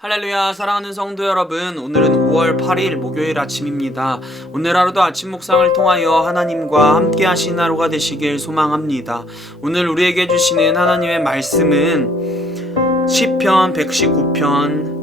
할렐루야. 사랑하는 성도 여러분, 오늘은 5월 8일 목요일 아침입니다. 오늘 하루도 아침 묵상을 통하여 하나님과 함께 하신 하루가 되시길 소망합니다. 오늘 우리에게 주시는 하나님의 말씀은 시편 119편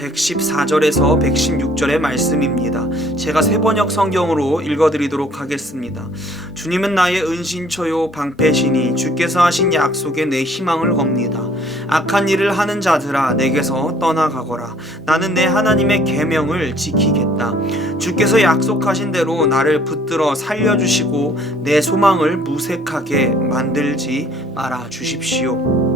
114절에서 116절의 말씀입니다. 제가 세번역 성경으로 읽어드리도록 하겠습니다. 주님은 나의 은신처요 방패시니 주께서 하신 약속에 내 희망을 겁니다. 악한 일을 하는 자들아 내게서 떠나가거라. 나는 내 하나님의 계명을 지키겠다. 주께서 약속하신 대로 나를 붙들어 살려주시고 내 소망을 무색하게 만들지 말아 주십시오.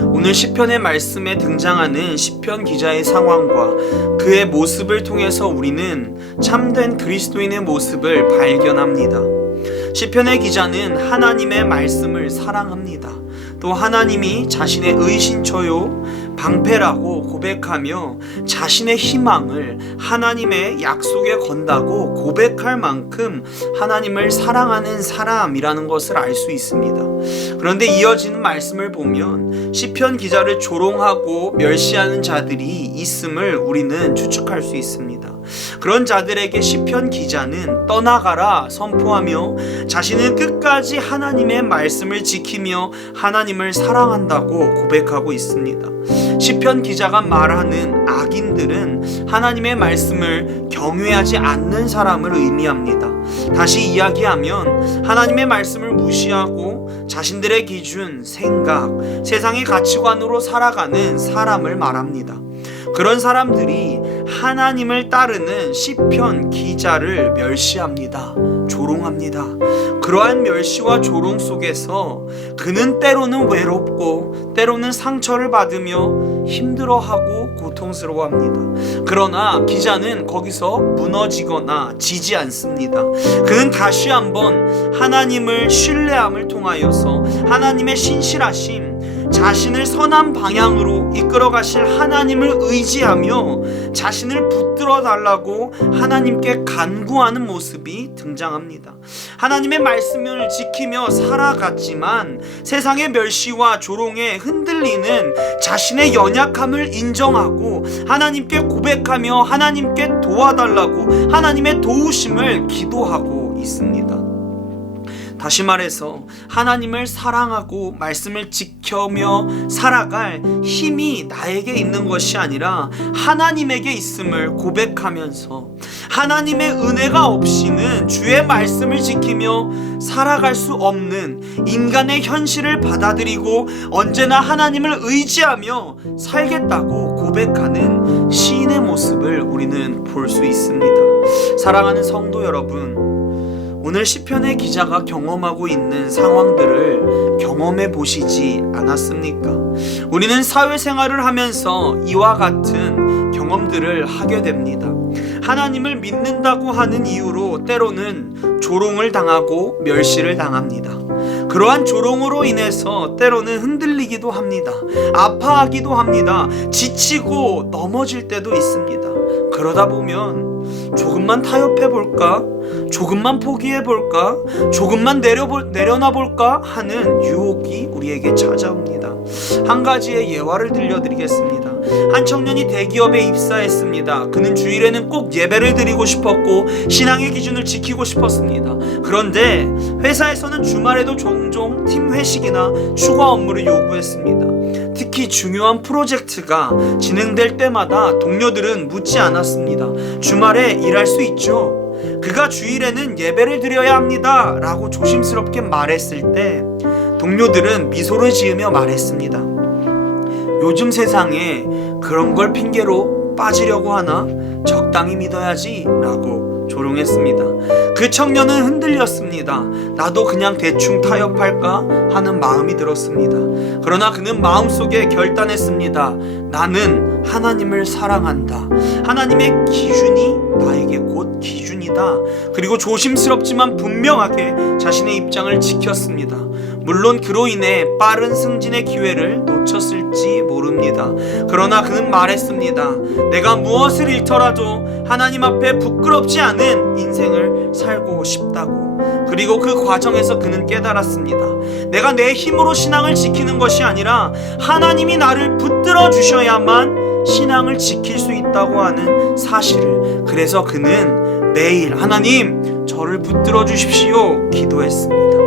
오늘 시편의 말씀에 등장하는 시편 기자의 상황과 그의 모습을 통해서 우리는 참된 그리스도인의 모습을 발견합니다. 시편의 기자는 하나님의 말씀을 사랑합니다. 또 하나님이 자신의 의신처요 방패라고 고백하며 자신의 희망을 하나님의 약속에 건다고 고백할 만큼 하나님을 사랑하는 사람이라는 것을 알 수 있습니다. 그런데 이어지는 말씀을 보면 시편 기자를 조롱하고 멸시하는 자들이 있음을 우리는 추측할 수 있습니다. 그런 자들에게 시편 기자는 떠나가라 선포하며 자신은 끝까지 하나님의 말씀을 지키며 하나님을 사랑한다고 고백하고 있습니다. 시편 기자가 말하는 악인들은 하나님의 말씀을 경외하지 않는 사람을 의미합니다. 다시 이야기하면 하나님의 말씀을 무시하고 자신들의 기준, 생각, 세상의 가치관으로 살아가는 사람을 말합니다. 그런 사람들이 하나님을 따르는 시편 기자를 멸시합니다. 조롱합니다. 그러한 멸시와 조롱 속에서 그는 때로는 외롭고 때로는 상처를 받으며 힘들어하고 고통스러워합니다. 그러나 기자는 거기서 무너지거나 지지 않습니다. 그는 다시 한번 하나님을 신뢰함을 통하여서 하나님의 신실하심, 자신을 선한 방향으로 이끌어 가실 하나님을 의지하며 자신을 붙들어 달라고 하나님께 간구하는 모습이 등장합니다. 하나님의 말씀을 지키며 살아갔지만 세상의 멸시와 조롱에 흔들리는 자신의 연약함을 인정하고 하나님께 고백하며 하나님께 도와달라고 하나님의 도우심을 기도하고 있습니다. 다시 말해서 하나님을 사랑하고 말씀을 지켜며 살아갈 힘이 나에게 있는 것이 아니라 하나님에게 있음을 고백하면서 하나님의 은혜가 없이는 주의 말씀을 지키며 살아갈 수 없는 인간의 현실을 받아들이고 언제나 하나님을 의지하며 살겠다고 고백하는 시인의 모습을 우리는 볼 수 있습니다. 사랑하는 성도 여러분, 오늘 시편의 기자가 경험하고 있는 상황들을 경험해 보시지 않았습니까? 우리는 사회생활을 하면서 이와 같은 경험들을 하게 됩니다. 하나님을 믿는다고 하는 이유로 때로는 조롱을 당하고 멸시를 당합니다. 그러한 조롱으로 인해서 때로는 흔들리기도 합니다. 아파하기도 합니다. 지치고 넘어질 때도 있습니다. 그러다 보면 조금만 타협해볼까? 조금만 포기해볼까? 조금만 내려놔볼까? 하는 유혹이 우리에게 찾아옵니다. 한 가지의 예화를 들려드리겠습니다. 한 청년이 대기업에 입사했습니다. 그는 주일에는 꼭 예배를 드리고 싶었고 신앙의 기준을 지키고 싶었습니다. 그런데 회사에서는 주말에도 종종 팀 회식이나 추가 업무를 요구했습니다. 특히 중요한 프로젝트가 진행될 때마다 동료들은 묻지 않았습니다. 주말에 일할 수 있죠? 그가 주일에는 예배를 드려야 합니다 라고 조심스럽게 말했을 때 동료들은 미소를 지으며 말했습니다. 요즘 세상에 그런 걸 핑계로 빠지려고 하나? 적당히 믿어야지 라고 조롱했습니다. 그 청년은 흔들렸습니다. 나도 그냥 대충 타협할까 하는 마음이 들었습니다. 그러나 그는 마음속에 결단했습니다. 나는 하나님을 사랑한다. 하나님의 기준이 나에게 곧 기준이다. 그리고 조심스럽지만 분명하게 자신의 입장을 지켰습니다. 물론 그로 인해 빠른 승진의 기회를 놓쳤을지 모릅니다. 그러나 그는 말했습니다. 내가 무엇을 잃더라도 하나님 앞에 부끄럽지 않은 인생을 살고 싶다고. 그리고 그 과정에서 그는 깨달았습니다. 내가 내 힘으로 신앙을 지키는 것이 아니라 하나님이 나를 붙들어 주셔야만 신앙을 지킬 수 있다고 하는 사실을, 그래서 그는 매일 하나님 저를 붙들어 주십시오 기도했습니다.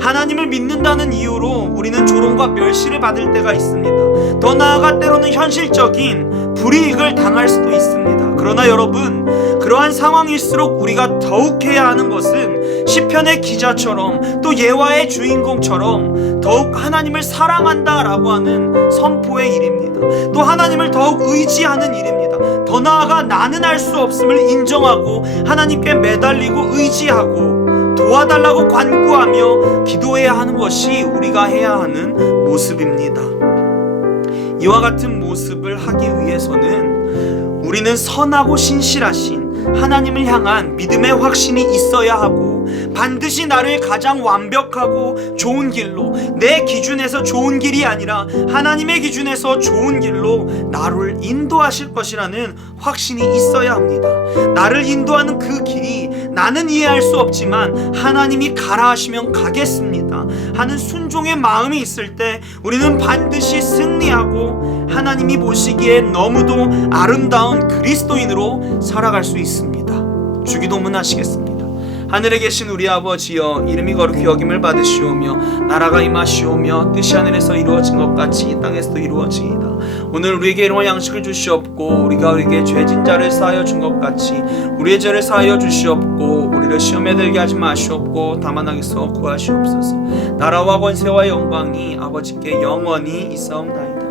하나님을 믿는다는 이유로 우리는 조롱과 멸시를 받을 때가 있습니다. 더 나아가 때로는 현실적인 불이익을 당할 수도 있습니다. 그러나 여러분, 그러한 상황일수록 우리가 더욱 해야 하는 것은 시편의 기자처럼 또 예화의 주인공처럼 더욱 하나님을 사랑한다라고 하는 선포의 일입니다. 또 하나님을 더욱 의지하는 일입니다. 더 나아가 나는 할 수 없음을 인정하고 하나님께 매달리고 의지하고 도와달라고 간구하며 기도해야 하는 것이 우리가 해야 하는 모습입니다. 이와 같은 모습을 하기 위해서는 우리는 선하고 신실하신 하나님을 향한 믿음의 확신이 있어야 하고, 반드시 나를 가장 완벽하고 좋은 길로, 내 기준에서 좋은 길이 아니라 하나님의 기준에서 좋은 길로 나를 인도하실 것이라는 확신이 있어야 합니다. 나를 인도하는 그 길이 나는 이해할 수 없지만 하나님이 가라 하시면 가겠습니다 하는 순종의 마음이 있을 때 우리는 반드시 승리하고 하나님이 보시기에 너무도 아름다운 그리스도인으로 살아갈 수 있습니다. 주기도문 하시겠습니다. 하늘에 계신 우리 아버지여, 이름이 거룩히 여김을 받으시오며 나라가 임하시오며 뜻이 하늘에서 이루어진 것 같이 이 땅에서도 이루어지이다. 오늘 우리에게 일용할 양식을 주시옵고, 우리가 우리에게 죄진 자를 사하여 준 것 같이 우리의 죄를 사하여 주시옵고, 우리를 시험에 들게 하지 마시옵고 다만 악에서 구하시옵소서. 나라와 권세와 영광이 아버지께 영원히 있사옵나이다.